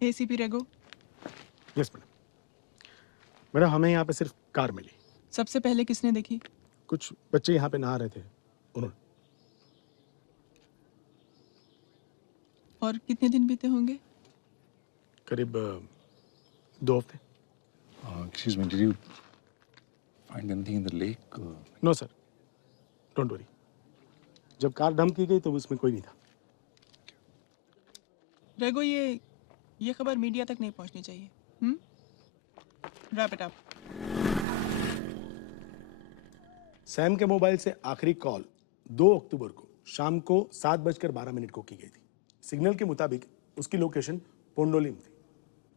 ACP Rego. Yes madam. Madam हमें यहाँ पे सिर्फ कार मिली। सबसे पहले किसने देखी? कुछ बच्चे यहाँ पे नहा रहे थे, उन्होंने। और कितने दिन बीते होंगे? करीब 2 हफ्ते। Excuse me, did you find anything in the lake? No sir, don't worry. जब कार डंप की गई तो उसमें कोई नहीं था। रेगो, ये खबर मीडिया तक नहीं पहुंचनी चाहिए। Wrap it up. सैम के मोबाइल से आखिरी कॉल 2 अक्टूबर को शाम को 7:12 को की गई थी। सिग्नल के मुताबिक उसकी लोकेशन पोंडोलिम थी।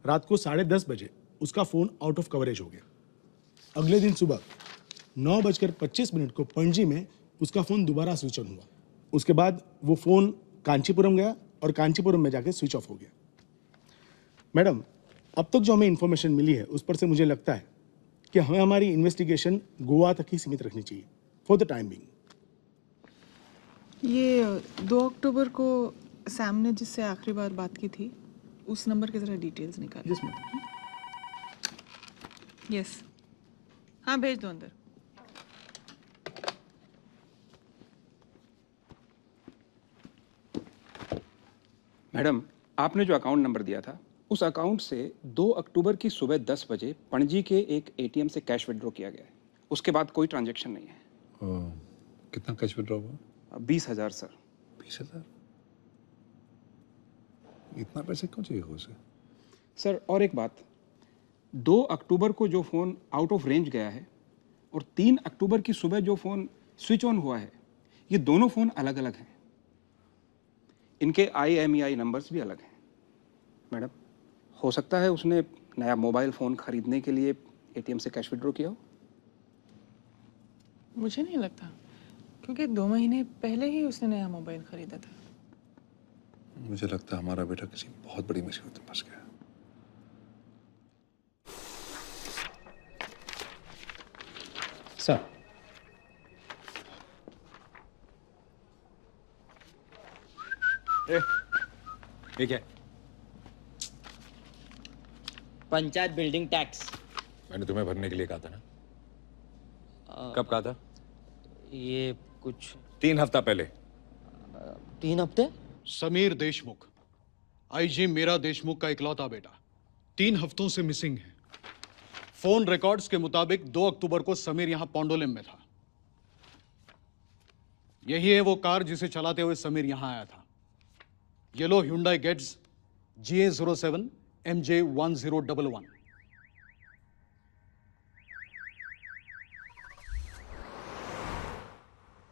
रात को 10:30 बजे उसका फोन आउट ऑफ कवरेज हो गया। अगले दिन सुबह 9:25 को पणजी में उसका फोन दोबारा स्विच ऑन हुआ। उसके बाद वो फोन कांचीपुरम गया और कांचीपुरम में जाके स्विच ऑफ हो गया। मैडम, अब तक जो हमें इंफॉर्मेशन मिली है उस पर से मुझे लगता है कि हमें हमारी इन्वेस्टिगेशन गोवा तक ही सीमित रखनी चाहिए फॉर द टाइम बिंग। ये 2 अक्टूबर को सैम ने जिससे आखिरी बार बात की थी, उस नंबर के जरा डिटेल्स निकाल। Yes madam. यस, हाँ भेज दो अंदर। मैडम, आपने जो अकाउंट नंबर दिया था उस अकाउंट से 2 अक्टूबर की सुबह 10 बजे पणजी के एक एटीएम से कैश विड्रॉ किया गया है। उसके बाद कोई ट्रांजैक्शन नहीं है। कितना कैश विड्रॉ हुआ? 20,000 सर। 20,000? इतना पैसे क्यों चाहिए हो उसे? सर और एक बात, 2 अक्टूबर को जो फ़ोन आउट ऑफ रेंज गया है और 3 अक्टूबर की सुबह जो फ़ोन स्विच ऑन हुआ है, ये दोनों फ़ोन अलग अलग हैं। इनके IMEI नंबर्स भी अलग हैं। मैडम, हो सकता है उसने नया मोबाइल फ़ोन खरीदने के लिए एटीएम से कैश विड्रॉ किया हो। मुझे नहीं लगता, क्योंकि 2 महीने पहले ही उसने नया मोबाइल खरीदा था। मुझे लगता है हमारा बेटा किसी बहुत बड़ी मुसीबत में फंस गया है। सर, ये क्या? Panchayat building tax. मैंने तुम्हें भरने के लिए कहा था ना। कब कहा था? ये कुछ 3 हफ्ता पहले। 3 हफ्ते। समीर देशमुख, आईजी मीरा देशमुख का इकलौता बेटा, 3 हफ्तों से मिसिंग है। फोन रिकॉर्ड्स के मुताबिक 2 अक्टूबर को समीर यहां पोंडोलिम में था। यही है वो कार जिसे चलाते हुए समीर यहां आया था। Yellow Hyundai Getz GA07 MJ1011।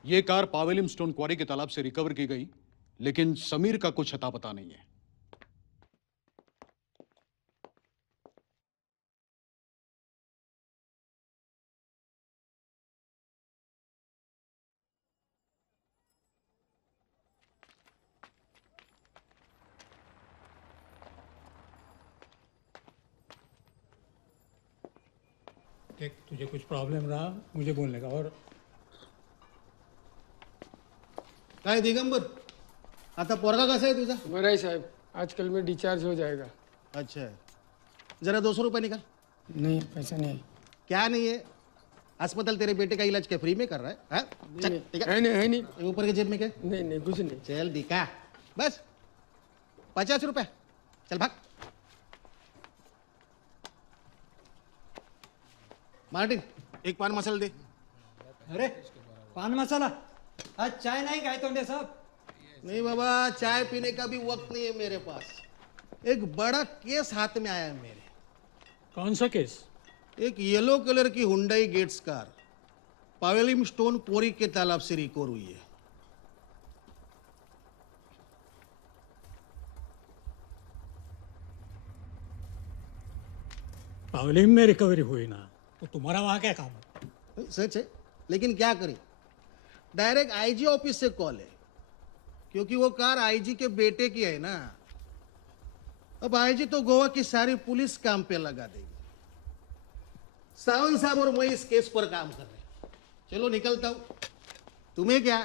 ये कार पावेलिम स्टोन क्वारी के तालाब से रिकवर की गई, लेकिन समीर का कुछ अता पता नहीं है। देख, तुझे कुछ प्रॉब्लम रहा मुझे बोलने का। और काय दिगंबर, आता पोरगा कसा आहे तुझा? बरं आहे साहेब, आजकल में डिस्चार्ज हो जाएगा। अच्छा है, जरा 200 रुपये निकाल। नहीं, पैसा नहीं है। क्या नहीं है? अस्पताल तेरे बेटे का इलाज क्या फ्री में कर रहा है? हाँ? चल, ठीक है नहीं, है नहीं। ऊपर के जेब में क्या? नहीं नहीं, कुछ नहीं। चल दिखा, बस 50 रुपये। चल भाग। मार्टिन, एक पान मसाला दे। अरे पान मसाला? आज चाय नहीं खाए तोंडे साहब? नहीं बाबा, चाय पीने का भी वक्त नहीं है मेरे पास। एक बड़ा केस हाथ में आया है मेरे। कौन सा केस? एक येलो कलर की हुंडई गेट्स कार पावेलिम स्टोन क्वारी के तालाब से रिकवर हुई है। पावलिम में रिकवरी हुई ना, तो तुम्हारा वहां क्या काम है? सच है, लेकिन क्या करें, डायरेक्ट आईजी ऑफिस से कॉल है, क्योंकि वो कार आईजी के बेटे की है ना। अब आईजी तो गोवा की सारी पुलिस काम पे लगा देगी। सावंत साहब और मैं इस केस पर काम कर रहे हैं। चलो निकलता हूं, तुम्हें क्या?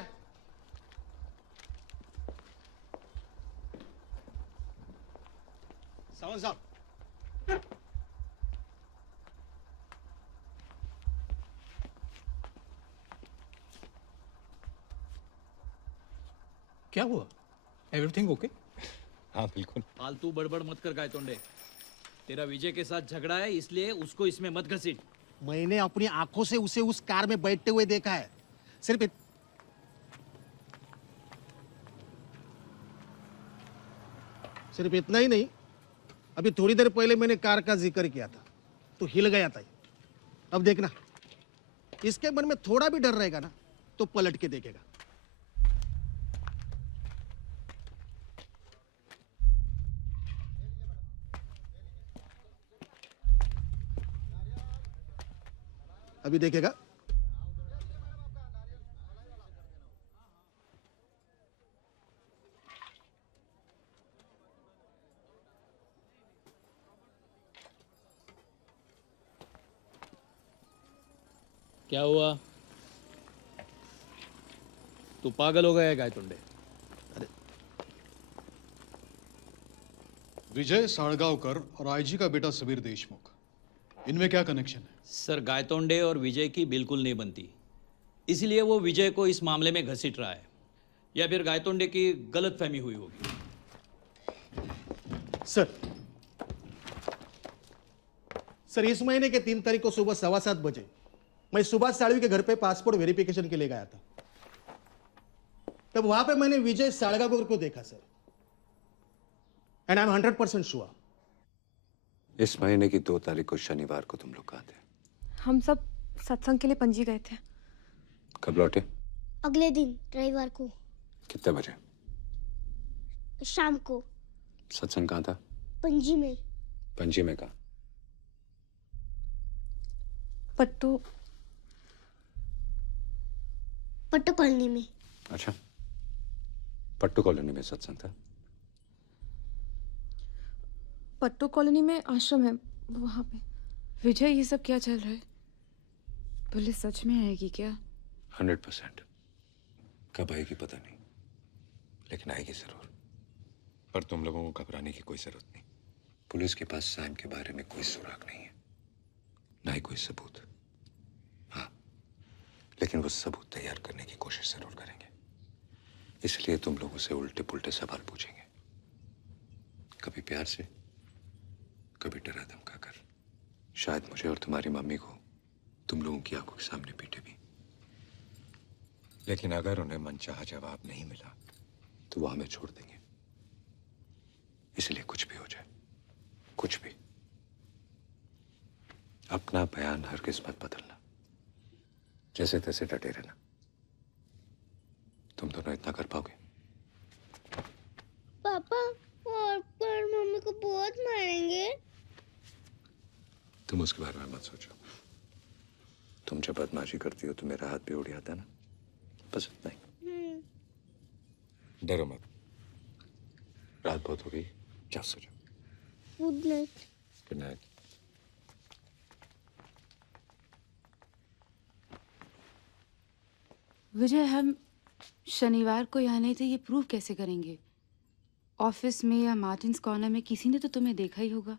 सावंत साहब, क्या हुआ? Everything okay? हाँ बिल्कुल। फालतू बड़बड़ मत कर गायतोंडे। तेरा विजय के साथ झगड़ा है इसलिए उसको इसमें मत घसीट। मैंने अपनी आंखों से उसे उस कार में बैठते हुए देखा है। सिर्फ इतना ही नहीं, अभी थोड़ी देर पहले मैंने कार का जिक्र किया था तो हिल गया था। अब देखना, इसके मन में थोड़ा भी डर रहेगा ना तो पलट के देखेगा। अभी देखेगा। क्या हुआ? तू पागल हो गया है गायतोंडे? विजय साड़गांवकर और आईजी का बेटा समीर देशमुख, इनमें क्या कनेक्शन है? सर, गायतोंडे और विजय की बिल्कुल नहीं बनती, इसलिए वो विजय को इस मामले में घसीट रहा है, या फिर गायतोंडे की गलतफहमी हुई होगी। सर, इस महीने के 3 तारीख को सुबह 7:15 बजे मैं सुभाष साळवी के घर पे पासपोर्ट वेरिफिकेशन के लिए गया था। तब वहां पे मैंने विजय साळगावकर को देखा sir, and I am 100% sure. इस महीने की 2 तारीख को शनिवार को तुम लोग कहाँ थे? हम सब सत्संग के लिए पणजी गए थे। कब लौटे? अगले दिन रविवार को कितने बजे? शाम को। सत्संग कहाँ था? पणजी में। पणजी में कहाँ? पट्टू कॉलोनी में। अच्छा, पट्टू कॉलोनी में सत्संग था। पट्टू कॉलोनी में आश्रम है, वहां पे। विजय, ये सब क्या चल रहा है? पुलिस सच में आएगी क्या? 100%। कब आएगी पता नहीं, लेकिन आएगी जरूर। पर तुम लोगों को घबराने की कोई जरूरत नहीं। पुलिस के पास सैम के बारे में कोई सुराग नहीं है, ना ही कोई सबूत। हाँ, लेकिन वो सबूत तैयार करने की कोशिश जरूर करेंगे। इसलिए तुम लोगों से उल्टे पुल्टे सवाल पूछेंगे, कभी प्यार से, कभी डरा धमका कर। शायद मुझे और तुम्हारी मम्मी को तुम लोगों की आंखों के सामने पीटे भी। लेकिन अगर उन्हें मनचाहा जवाब नहीं मिला तो वो हमें छोड़ देंगे। इसलिए कुछ भी हो जाए, कुछ भी, अपना बयान हरगिज़ मत बदलना। जैसे तैसे डटे रहना। तुम दोनों इतना कर पाओगे? पापा और पर मम्मी को बहुत मारेंगे। तुम उसके बारे में मत सोचो। तुम जब बदमाशी करती हो तो मेरा हाथ भी उड़ जाता है ना, बस इतना ही। डरो मत। रात बहुत हो गई, जाओ सो जाओ। Good night. Good night. Vijay, हम शनिवार को यहाँ नहीं थे, ये प्रूव कैसे करेंगे? ऑफिस में या मार्टिन्स कॉर्नर में किसी ने तो तुम्हें देखा ही होगा।